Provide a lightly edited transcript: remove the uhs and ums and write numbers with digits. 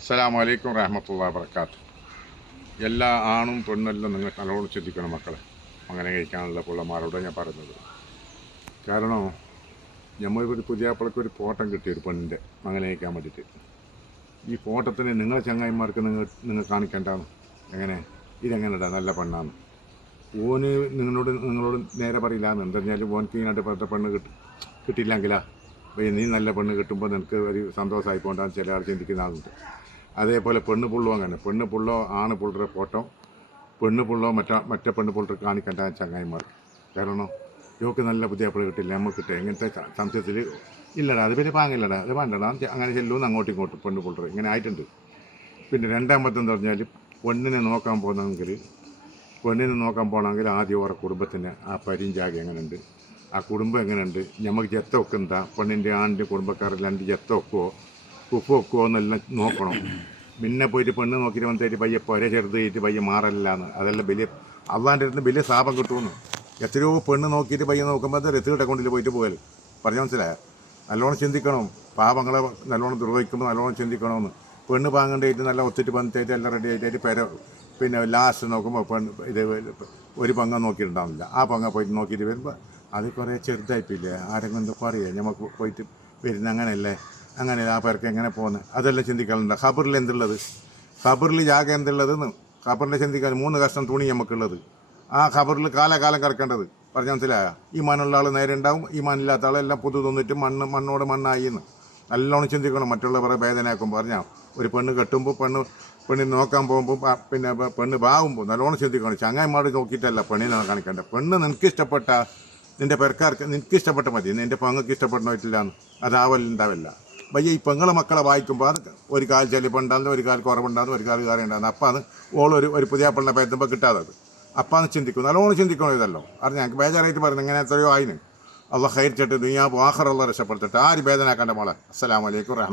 അസ്സലാമു അലൈക്കും റഹ്മത്തുള്ളാഹി വബറകാത്ത്. എല്ലാ ആണും പെണ്ണെല്ലാം നിങ്ങൾ നല്ലോണം ശ്രദ്ധിക്കണം മക്കളെ. അങ്ങനെ കഴിക്കാനുള്ള പിള്ളമാരോട് ഞാൻ പറയുന്നത്. കാരണം നമ്മളൊരു പുതിയാപ്പിളക്ക് ഒരു ഫോട്ടം കിട്ടി, ഒരു പെണ്ണിൻ്റെ അങ്ങനെ കഴിക്കാൻ വേണ്ടിയിട്ട്. ഈ ഫോട്ടത്തിന് നിങ്ങളെ ചങ്ങായിമാർക്ക് നിങ്ങൾ കാണിക്കേണ്ടാന്ന്. എങ്ങനെ ഇതെങ്ങനെടാ നല്ല പെണ്ണാന്ന് ഓന് നിങ്ങളോട് നേരെ പറയില്ലാന്ന്. എന്താ പറഞ്ഞാൽ ഓനക്ക് ഇതിനായിട്ട് പറ്റ പെണ്ണ് കിട്ടിയില്ലെങ്കിലാ നീ നല്ല പെണ്ണ് കിട്ടുമ്പോൾ നിനക്ക് ഒരു സന്തോഷമായിക്കൊണ്ടാണ് ചില ആൾ ചിന്തിക്കുന്ന ആളുണ്ട്. അതേപോലെ പെണ്ണ് പുള്ളോ അങ്ങനെ പെണ്ണ് പുള്ളോ ആണ് പുള്ളരുടെ ഫോട്ടോ പെണ്ണ് പുള്ളോ മറ്റേ പെണ്ണ് പുള്ളർ കാണിക്കേണ്ട ചങ്ങായിമാർ. കാരണം യോക്ക് നല്ല പുതിയ അപ്പഴ കിട്ടില്ല നമുക്ക് കിട്ടുക ഇങ്ങനത്തെ സംശയത്തിൽ ഇല്ലടാ അത് പിന്നെ പാങ്ങില്ലടാ അത് വേണ്ടടാ അങ്ങനെ ചെല്ലുമെന്ന് അങ്ങോട്ടും ഇങ്ങോട്ടും പെണ്ണ് പുള്ളർ ഇങ്ങനെ ആയിട്ടുണ്ട്. പിന്നെ രണ്ടാമത്തെന്ന് പറഞ്ഞാൽ പെണ്ണിനെ നോക്കാൻ പോകണമെങ്കിൽ ആദ്യം ഓരോ കുടുംബത്തിന് ആ പരിഞ്ചാകി എങ്ങനെയുണ്ട്, ആ കുടുംബം എങ്ങനെയുണ്ട്, നമുക്ക് ജത്ത വെക്കുന്നതാ പെണ്ണിൻ്റെ ആണിൻ്റെ കുടുംബക്കാരെല്ലാം ജത്ത വെക്കുമോ ഉപ്പ് വെക്കുമോ എന്നെല്ലാം നോക്കണം. പിന്നെ പോയിട്ട് പെണ്ണ് നോക്കിയിട്ട് വന്നിട്ട് പയ്യെ പൊര ചെറുതായിട്ട് പയ്യെ മാറല്ലാന്ന്. അതെല്ലാം വലിയ അള്ളാൻ്റെ അടുത്ത് വലിയ ശാപം കിട്ടുമെന്ന്. എത്രയോ പെണ്ണ് നോക്കിയിട്ട് പയ്യെ നോക്കുമ്പോൾ അത് രസീട്ട് അക്കൗണ്ടിൽ പോയിട്ട് പോകല് പറഞ്ഞ മനസ്സിലായ. നല്ലോണം ചിന്തിക്കണം, പാപങ്ങളെ നല്ലോണം നിർവഹിക്കുമ്പോൾ നല്ലോണം ചിന്തിക്കണമെന്ന്. പെണ്ണ് പാങ്ങണ്ടായിട്ട് നല്ല ഒത്തിട്ട് വന്നിട്ടായിട്ട് എല്ലാം റെഡി ആയിട്ട് പിന്നെ ലാസ്റ്റ് നോക്കുമ്പോൾ ഇത് ഒരു പങ്ക നോക്കിയിട്ടുണ്ടാവില്ല. ആ പങ്ക പോയിട്ട് നോക്കിയിട്ട് വരുമ്പോൾ അത് കുറേ ചെറുതായിട്ടില്ലേ ആരെങ്കിലും എന്താ പറയുക നമുക്ക് പോയിട്ട് വരുന്ന അങ്ങനെയല്ലേ അങ്ങനെ ആ പേർക്ക് എങ്ങനെ പോകുന്നത് അതെല്ലാം ചിന്തിക്കാറുണ്ട്. ഖബറിൽ എന്തുള്ളത്, ഖബറിൽ ജാഗ എന്തുള്ളതെന്ന് ഖബറിൽ ചിന്തിക്കാൻ 3 കഷ്ണം തുണി നമുക്കുള്ളത്. ആ ഖബറിൽ കാലകാലം കിടക്കേണ്ടത് പറഞ്ഞ മനസ്സിലായ. ഈ മണ്ണുള്ള ആൾ നേരെ ഉണ്ടാവും, ഈ മണ്ണില്ലാത്ത ആളെല്ലാം പുതു തന്നിട്ട് മണ്ണോട് മണ്ണായി എന്ന് നല്ലോണം ചിന്തിക്കണം. മറ്റുള്ളവരെ വേദനയാക്കുമ്പോൾ പറഞ്ഞാൽ ഒരു പെണ്ണ് കെട്ടുമ്പോൾ പെണ്ണിന് നോക്കാൻ പോകുമ്പോൾ പിന്നെ പെണ്ണ് ബാവുമ്പോൾ നല്ലോണം ചിന്തിക്കണം. ചങ്ങായിമാർ നോക്കിയിട്ടല്ല പെണ്ണിനെ കാണിക്കേണ്ടത്. പെണ്ണ് നിനക്ക് ഇഷ്ടപ്പെട്ട നിൻ്റെ പെരക്കാർക്ക് നിനക്ക് ഇഷ്ടപ്പെട്ട മതി, നിൻ്റെ പങ്ങൾക്ക് ഇഷ്ടപ്പെടണമില്ലാന്ന് അതാവലുണ്ടാവില്ല. വയ്യ ഈ പെങ്ങളെ മക്കളെ വായിക്കുമ്പോൾ അത് ഒരു കാൽ ചെലിപ്പുണ്ടാകുന്ന ഒരു കാൽ കുറവുണ്ടാകുന്ന ഒരു കാൽ കാര്യം ഉണ്ടാകുന്ന അപ്പം അത് ഒരു പുതിയ പെണ്ണെ പറ്റുമ്പോൾ കിട്ടാതെ അപ്പം അത് ചിന്തിക്കും. നല്ലോണം ചിന്തിക്കണം. ഇതല്ലോ അറിഞ്ഞാൽ ഞങ്ങൾക്ക് ബേജാറായിട്ട് പറഞ്ഞു ഇങ്ങനെ എത്രയോ ആയിന്. അള്ളാഹ് ഖൈർ ചട്ട് ദുനിയാ ആഖിറ അള്ളാഹ് രക്ഷപ്പെടുത്തട്ടെ. ആരും വേദനാക്കണ്ട മോളെ. അസ്സലാമു അലൈക്കും റഹ്മത്തുള്ളാഹി.